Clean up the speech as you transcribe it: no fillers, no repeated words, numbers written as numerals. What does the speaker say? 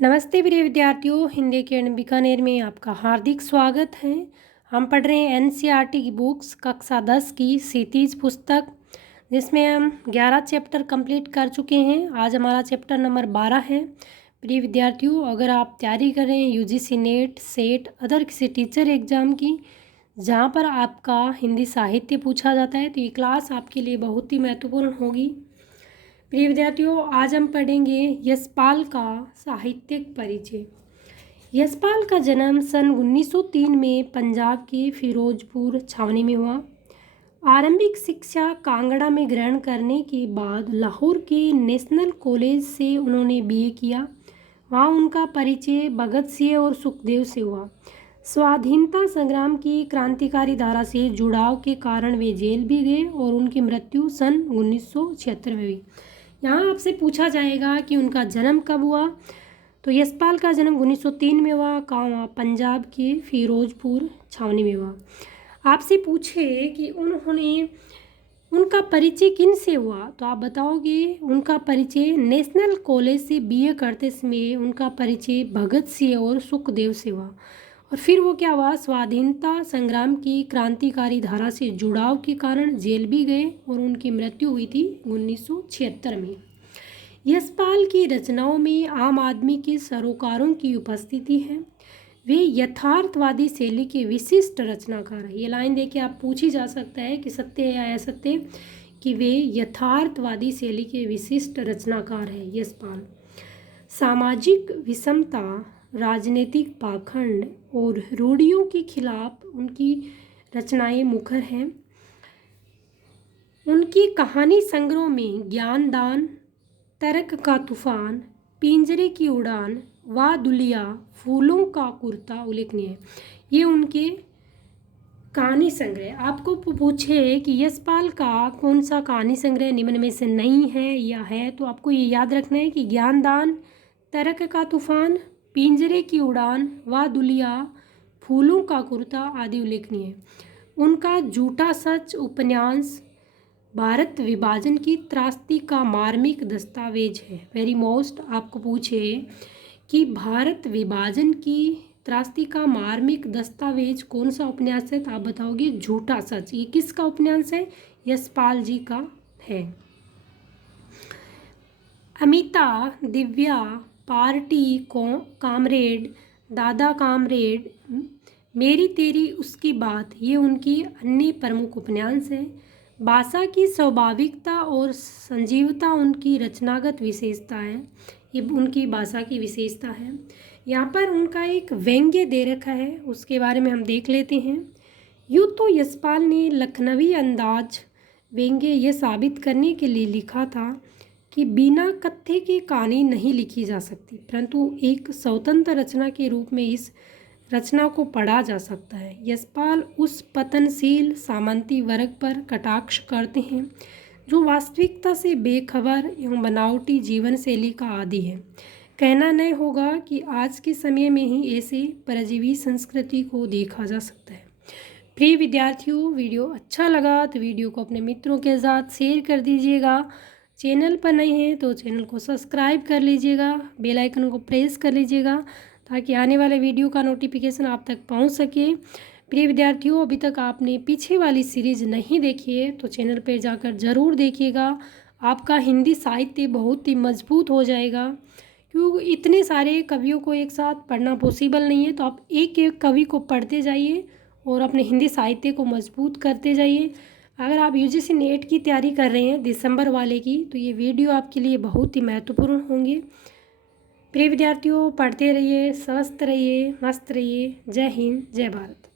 नमस्ते प्रिय विद्यार्थियों, हिंदी अकेडमी बीकानेर में आपका हार्दिक स्वागत है। हम पढ़ रहे हैं एनसीईआरटी की बुक्स कक्षा 10 की क्षितिज पुस्तक, जिसमें हम 11 चैप्टर कंप्लीट कर चुके हैं। आज हमारा चैप्टर नंबर 12 है। प्रिय विद्यार्थियों, अगर आप तैयारी कर रहे हैं यूजीसी नेट, सेट, अदर किसी टीचर एग्ज़ाम की जहाँ पर आपका हिंदी साहित्य पूछा जाता है, तो ये क्लास आपके लिए बहुत ही महत्वपूर्ण होगी। प्रिय विद्यार्थियों, आज हम पढ़ेंगे यशपाल का साहित्यिक परिचय। यशपाल का जन्म सन 1903 में पंजाब के फिरोजपुर छावनी में हुआ। आरंभिक शिक्षा कांगड़ा में ग्रहण करने के बाद लाहौर के नेशनल कॉलेज से उन्होंने बीए किया। वहाँ उनका परिचय भगत सिंह और सुखदेव से हुआ। स्वाधीनता संग्राम की क्रांतिकारी धारा से जुड़ाव के कारण वे जेल भी गए और उनकी मृत्यु सन 1976 में हुई। यहाँ आपसे पूछा जाएगा कि उनका जन्म कब हुआ, तो यशपाल का जन्म 1903 में हुआ। कहाँ हुआ? पंजाब के फिरोजपुर छावनी में हुआ। आपसे पूछे कि उनका परिचय किन से हुआ, तो आप बताओगे उनका परिचय नेशनल कॉलेज से बीए करते समय उनका परिचय भगत सिंह और सुखदेव से हुआ। और फिर वो क्या हुआ, स्वाधीनता संग्राम की क्रांतिकारी धारा से जुड़ाव के कारण जेल भी गए और उनकी मृत्यु हुई थी 1976 में। यशपाल की रचनाओं में आम आदमी के सरोकारों की उपस्थिति है। वे यथार्थवादी शैली के विशिष्ट रचनाकार हैं। ये लाइन देके आप पूछ ही जा सकता है कि सत्य है या असत्य, कि वे यथार्थवादी शैली के विशिष्ट रचनाकार हैं यशपाल। सामाजिक विषमता, राजनीतिक पाखंड और रूढ़ियों के खिलाफ उनकी रचनाएं मुखर हैं। उनकी कहानी संग्रह में ज्ञानदान, तर्क का तूफान, पिंजरे की उड़ान, वाह दुलिया, फूलों का कुर्ता उल्लेखनीय है। ये उनके कहानी संग्रह। आपको पूछे कि यशपाल का कौन सा कहानी संग्रह निम्न में से नहीं है या है, तो आपको ये याद रखना है कि ज्ञानदान, तर्क का तूफान, पिंजरे की उड़ान, वाह दुलिया, फूलों का कुर्ता आदि उल्लेखनीय है। उनका झूठा सच उपन्यास भारत विभाजन की त्रासदी का मार्मिक दस्तावेज है। वेरी मोस्ट आपको पूछे कि भारत विभाजन की त्रासदी का मार्मिक दस्तावेज कौन सा उपन्यास है, तो आप बताओगे झूठा सच। ये किसका उपन्यास है? यशपाल जी का है। अमिता, दिव्या, पार्टी कामरेड, दादा कामरेड, मेरी तेरी उसकी बात, ये उनकी अन्य प्रमुख उपन्यास हैं। भाषा की स्वाभाविकता और संजीवता उनकी रचनागत विशेषता है। ये उनकी भाषा की विशेषता है। यहाँ पर उनका एक व्यंग्य दे रखा है, उसके बारे में हम देख लेते हैं। यूँ तो यशपाल ने लखनवी अंदाज व्यंग्य यह साबित करने के लिए लिखा था कि बिना कथ्य के कहानी नहीं लिखी जा सकती, परंतु एक स्वतंत्र रचना के रूप में इस रचना को पढ़ा जा सकता है। यशपाल उस पतनशील सामंती वर्ग पर कटाक्ष करते हैं जो वास्तविकता से बेखबर एवं बनावटी जीवन शैली का आदी है। कहना नहीं होगा कि आज के समय में ही ऐसे परजीवी संस्कृति को देखा जा सकता है। प्रिय विद्यार्थियों, वीडियो अच्छा लगा तो वीडियो को अपने मित्रों के साथ शेयर कर दीजिएगा। चैनल पर नए हैं तो चैनल को सब्सक्राइब कर लीजिएगा, बेल आइकन को प्रेस कर लीजिएगा ताकि आने वाले वीडियो का नोटिफिकेशन आप तक पहुंच सके। प्रिय विद्यार्थियों, अभी तक आपने पीछे वाली सीरीज़ नहीं देखी है तो चैनल पर जाकर ज़रूर देखिएगा। आपका हिंदी साहित्य बहुत ही मजबूत हो जाएगा, क्योंकि इतने सारे कवियों को एक साथ पढ़ना पॉसिबल नहीं है। तो आप एक एक कवि को पढ़ते जाइए और अपने हिंदी साहित्य को मजबूत करते जाइए। अगर आप यूजीसी नेट की तैयारी कर रहे हैं दिसंबर वाले की, तो ये वीडियो आपके लिए बहुत ही महत्वपूर्ण होंगे। प्रिय विद्यार्थियों, पढ़ते रहिए, स्वस्थ रहिए, मस्त रहिए। जय हिंद, जय भारत।